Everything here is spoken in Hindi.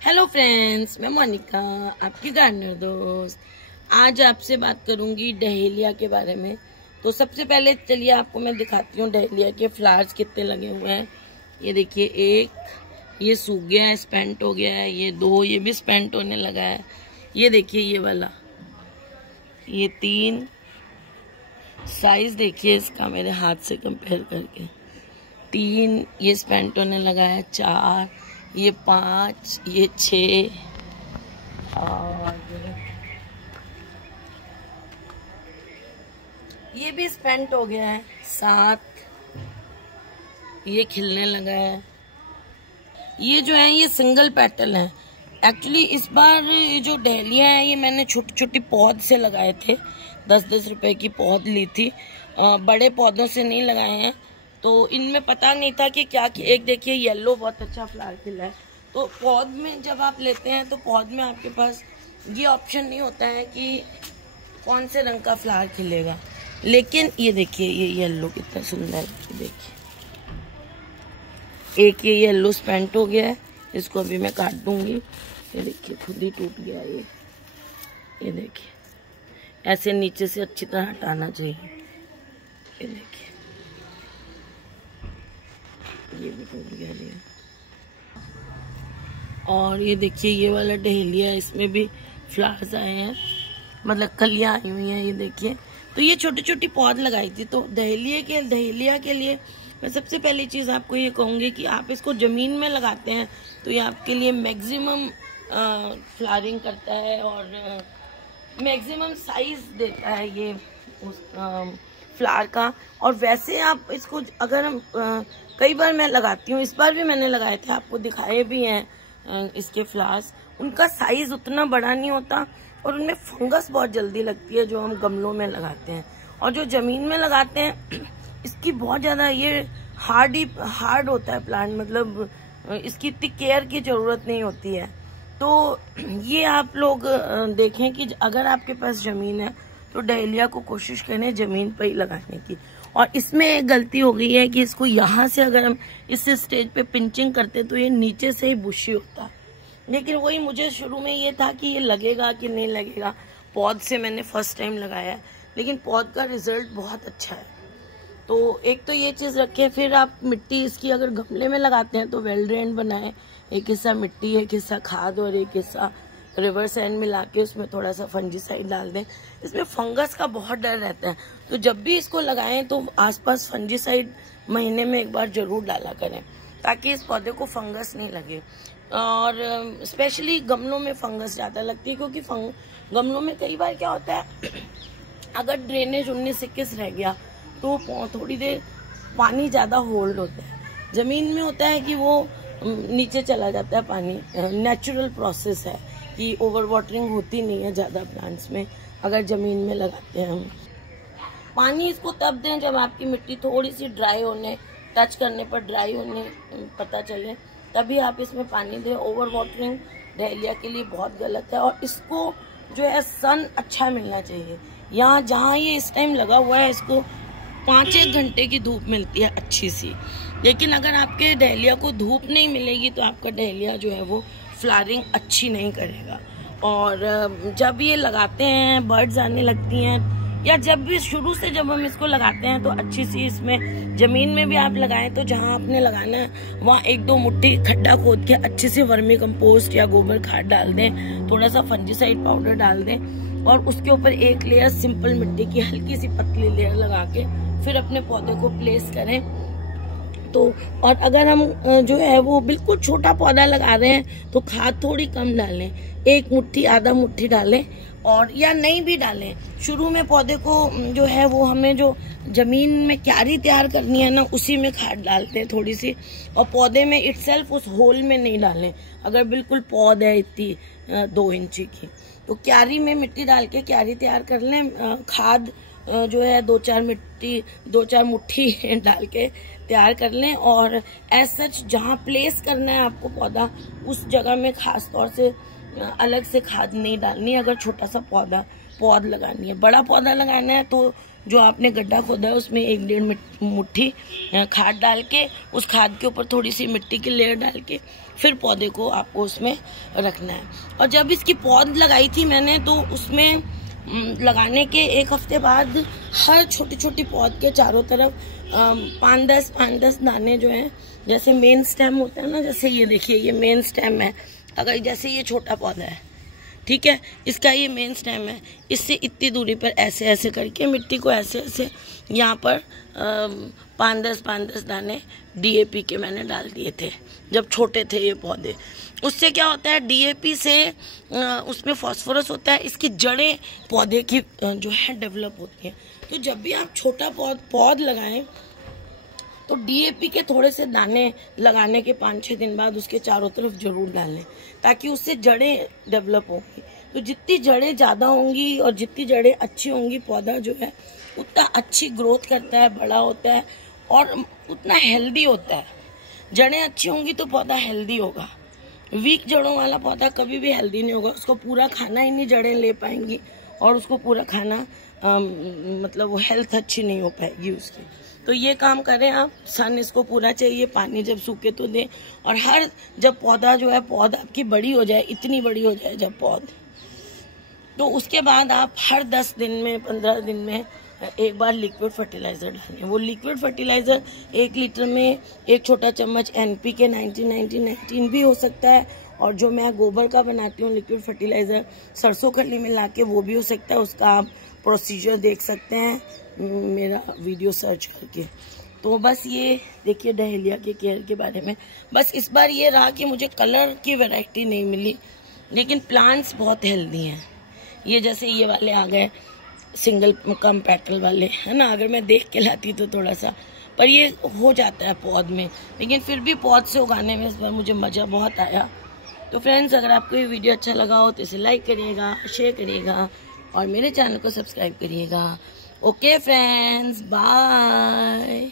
हेलो फ्रेंड्स, मैं मोनिका, आपकी गार्डनर दोस्त। आज आपसे बात करूंगी डहेलिया के बारे में। तो सबसे पहले चलिए आपको मैं दिखाती हूँ डहेलिया के फ्लावर्स कितने लगे हुए हैं। ये देखिए, एक ये सूख गया है, स्पेंट हो गया है। ये दो, ये भी स्पेंट होने लगा है। ये देखिए ये वाला, ये तीन। साइज देखिए इसका मेरे हाथ से कंपेयर करके। तीन, ये स्पेंट होने लगा है। चार, ये पाँच, ये 6 और ये भी स्पेंट हो गया है। 7, ये खिलने लगा है। ये जो है ये सिंगल पेटल है। एक्चुअली इस बार जो डहेलिया है ये मैंने छोटी छोटी पौध से लगाए थे। 10-10 रुपए की पौध ली थी, बड़े पौधों से नहीं लगाए हैं। तो इनमें पता नहीं था कि क्या कि एक देखिए येलो बहुत अच्छा फ्लावर खिला है। तो पौध में जब आप लेते हैं तो पौध में आपके पास ये ऑप्शन नहीं होता है कि कौन से रंग का फ्लावर खिलेगा। लेकिन ये देखिए ये येलो कितना सुंदर है। देखिए एक ये येलो स्पेंट हो गया है, इसको अभी मैं काट दूंगी। ये देखिए खुद ही टूट गया ये देखिए, ऐसे नीचे से अच्छी तरह हटाना चाहिए। ये देखिए ये भी टूट गया है। और ये देखिए ये वाला डहेलिया, इसमें भी फ्लावर्स आए हैं, मतलब कलियां आई हुई हैं। ये देखिए, तो ये छोटी छोटी पौध लगाई थी। तो डहेलिया के लिए मैं सबसे पहली चीज आपको ये कहूंगी कि आप इसको जमीन में लगाते हैं तो ये आपके लिए मैक्सिमम फ्लावरिंग करता है और मैक्सिमम साइज देता है ये उस फ्लावर का। और वैसे आप इसको अगर हम कई बार मैं लगाती हूँ, इस बार भी मैंने लगाए थे, आपको दिखाए भी हैं इसके फ्लावर्स। उनका साइज उतना बड़ा नहीं होता और उनमें फंगस बहुत जल्दी लगती है जो हम गमलों में लगाते हैं। और जो जमीन में लगाते हैं इसकी बहुत ज्यादा ये हार्ड होता है प्लांट, मतलब इसकी इतनी केयर की जरूरत नहीं होती है। तो ये आप लोग देखें कि अगर आपके पास जमीन है तो डहेलिया को कोशिश करें जमीन पर ही लगाने की। और इसमें एक गलती हो गई है कि इसको यहाँ से अगर हम इस स्टेज पे पिंचिंग करते तो ये नीचे से ही बुशी होता। लेकिन वही मुझे शुरू में ये था कि ये लगेगा कि नहीं लगेगा। पौध से मैंने फर्स्ट टाइम लगाया है, लेकिन पौध का रिजल्ट बहुत अच्छा है। तो एक तो ये चीज रखें। फिर आप मिट्टी इसकी अगर गमले में लगाते हैं तो वेल ड्रेन बनाएं। एक हिस्सा मिट्टी, एक हिस्सा खाद और एक हिस्सा रिवर सैंड मिला के उसमें थोड़ा सा फंजीसाइड डाल दें। इसमें फंगस का बहुत डर रहता है, तो जब भी इसको लगाएं तो आसपास फंजीसाइड महीने में एक बार जरूर डाला करें ताकि इस पौधे को फंगस नहीं लगे। और स्पेशली गमलों में फंगस ज्यादा लगती है क्योंकि गमलों में कई बार क्या होता है अगर ड्रेनेज 19-21 रह गया तो थोड़ी देर पानी ज्यादा होल्ड होता है। जमीन में होता है कि वो नीचे चला जाता है पानी, नेचुरल प्रोसेस है कि ओवर वाटरिंग होती नहीं है ज्यादा प्लांट्स में अगर जमीन में लगाते हैं हम। पानी इसको तब दें जब आपकी मिट्टी थोड़ी सी ड्राई होने, टच करने पर ड्राई होने पता चले, तभी आप इसमें पानी दें। ओवर वाटरिंग डहेलिया के लिए बहुत गलत है। और इसको जो है सन अच्छा मिलना चाहिए। यहाँ जहाँ ये इस टाइम लगा हुआ है इसको 5-1 घंटे की धूप मिलती है अच्छी सी। लेकिन अगर आपके डहेलिया को धूप नहीं मिलेगी तो आपका डहेलिया जो है वो फ्लावरिंग अच्छी नहीं करेगा। और जब ये लगाते हैं बर्ड्स आने लगती हैं, या जब भी शुरू से जब हम इसको लगाते हैं तो अच्छी सी इसमें जमीन में भी आप लगाएं तो जहां आपने लगाना है वहां 1-2 मुट्ठी खड्डा खोद के अच्छे से वर्मी कंपोस्ट या गोबर खाद डाल दें, थोड़ा सा फंजीसाइड पाउडर डाल दें और उसके ऊपर एक लेयर सिंपल मिट्टी की हल्की सी पतली लेयर लगा के फिर अपने पौधे को प्लेस करें। तो और अगर हम जो है वो बिल्कुल छोटा पौधा लगा रहे हैं तो खाद थोड़ी कम डालें, 1 मुट्ठी आधा मुट्ठी डालें, और या नहीं भी डालें। शुरू में पौधे को जो है वो हमें जो जमीन में क्यारी तैयार करनी है ना उसी में खाद डालते हैं थोड़ी सी, और पौधे में इटसेल्फ उस होल में नहीं डालें। अगर बिल्कुल पौध है इतनी 2 इंची की तो क्यारी में मिट्टी डाल के क्यारी तैयार कर लें। खाद जो है 2-4 मुट्ठी डाल के तैयार कर लें। और एज सच जहाँ प्लेस करना है आपको पौधा उस जगह में खास तौर से अलग से खाद नहीं डालनी। अगर छोटा सा पौध लगानी है, बड़ा पौधा लगाना है तो जो आपने गड्ढा खोदा है उसमें 1-1.5 मुट्ठी खाद डाल के, उस खाद के ऊपर थोड़ी सी मिट्टी की लेयर डाल के फिर पौधे को आपको उसमें रखना है। और जब इसकी पौध लगाई थी मैंने, तो उसमें लगाने के 1 हफ्ते बाद हर छोटी छोटी पौध के चारों तरफ 5-10 दाने जो हैं, जैसे मेन स्टेम होता है ना, जैसे ये देखिए ये मेन स्टेम है, अगर जैसे ये छोटा पौधा है, ठीक है, इसका ये मेन स्टेम है, इससे इतनी दूरी पर ऐसे ऐसे करके मिट्टी को ऐसे ऐसे यहाँ पर 5-10 दाने DAP के मैंने डाल दिए थे जब छोटे थे ये पौधे। उससे क्या होता है, DAP से उसमें फास्फोरस होता है, इसकी जड़ें पौधे की जो है डेवलप होती हैं। तो जब भी आप छोटा पौध लगाएं तो DAP के थोड़े से दाने लगाने के 5-6 दिन बाद उसके चारों तरफ जरूर डालें, ताकि उससे जड़ें डेवलप होंगी। तो जितनी जड़ें ज़्यादा होंगी और जितनी जड़ें अच्छी होंगी, पौधा जो है उतना अच्छी ग्रोथ करता है, बड़ा होता है और उतना हेल्दी होता है। जड़ें अच्छी होंगी तो पौधा हेल्दी होगा। वीक जड़ों वाला पौधा कभी भी हेल्दी नहीं होगा, उसको पूरा खाना ही नहीं जड़ें ले पाएंगी और उसको पूरा खाना मतलब वो हेल्थ अच्छी नहीं हो पाएगी उसकी। तो ये काम करें आप, सन इसको पूरा चाहिए, पानी जब सूखे तो दें। और हर जब पौधा जो है, पौधा आपकी बड़ी हो जाए, इतनी बड़ी हो जाए जब पौध, तो उसके बाद आप हर 10 दिन में 15 दिन में एक बार लिक्विड फर्टिलाइज़र डालें। वो लिक्विड फर्टिलाइज़र 1 लीटर में 1 छोटा चम्मच NPK 19 भी हो सकता है, और जो मैं गोबर का बनाती हूँ लिक्विड फर्टिलाइज़र सरसों खली मिला के, वो भी हो सकता है। उसका आप प्रोसीजर देख सकते हैं मेरा वीडियो सर्च करके। तो बस ये देखिए डहेलिया के केयर के बारे में। बस इस बार ये रहा कि मुझे कलर की वैरायटी नहीं मिली, लेकिन प्लांट्स बहुत हेल्दी हैं। ये जैसे ये वाले आ गए सिंगल कम पेटल वाले, है ना, अगर मैं देख के लाती तो थोड़ा सा, पर ये हो जाता है पौध में, लेकिन फिर भी पौध से उगाने में इस बार मुझे मज़ा बहुत आया। तो फ्रेंड्स, अगर आपको ये वीडियो अच्छा लगा हो तो इसे लाइक करिएगा, शेयर करिएगा और मेरे चैनल को सब्सक्राइब करिएगा। Okay friends, bye.